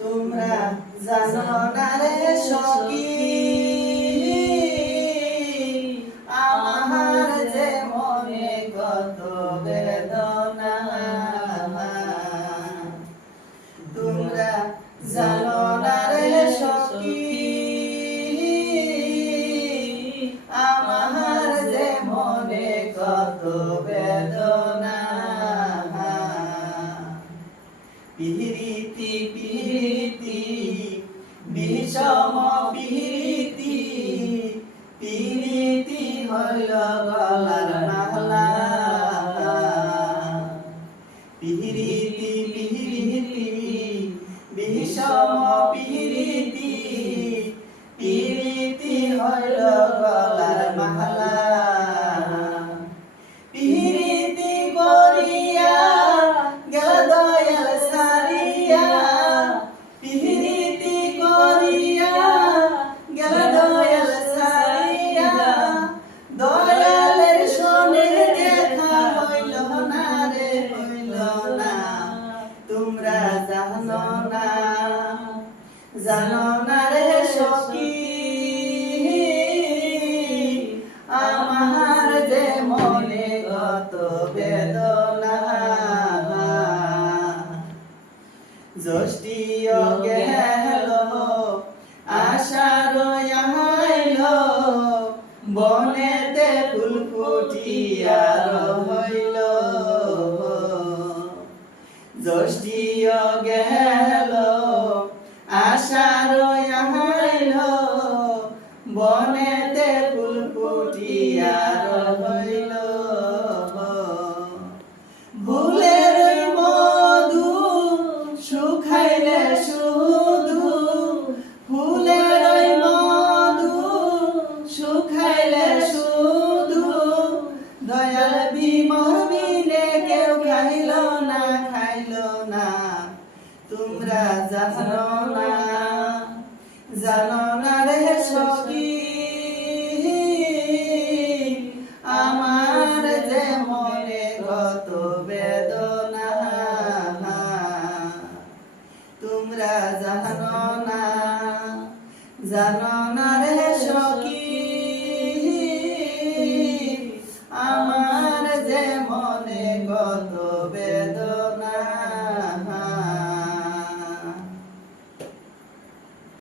তোমরা জানো না রে সখী আমার যে মনে কত বেদনা তোমরা জানো না রে সখী আমার যে মনে কত বেদনা পিরিতি পিরিতি বিষম পিরিতি পিরিতি হইল গলার মালা পিরিতি পিরিতি বিষম পিরিতি পিরিতি হইল গলার মালা পিরিতি করিয়া গেল দয়াল সারিয়া পিরিতি করিয়া গেল দয়াল সারিয়া দয়ালের সনে দেখা হইল না রে হইল না তোমরা জানো না রে সখী আমার যে মনে কত বেদনা জ্যোষ্ঠী গেল আষাঢ় আইল বনেতে ফুল ফুটিয়ার হইল জ্যোষ্ঠী গেল আষাঢ় আইল বনেতে ফুল ফুটিয়ার হইল ফুলের মধু শুখাইলে শুধু ফুলের মধু শুখাইলে শুধু দয়াল বিমর বিনে কেউ খাইল না তোমরা জানো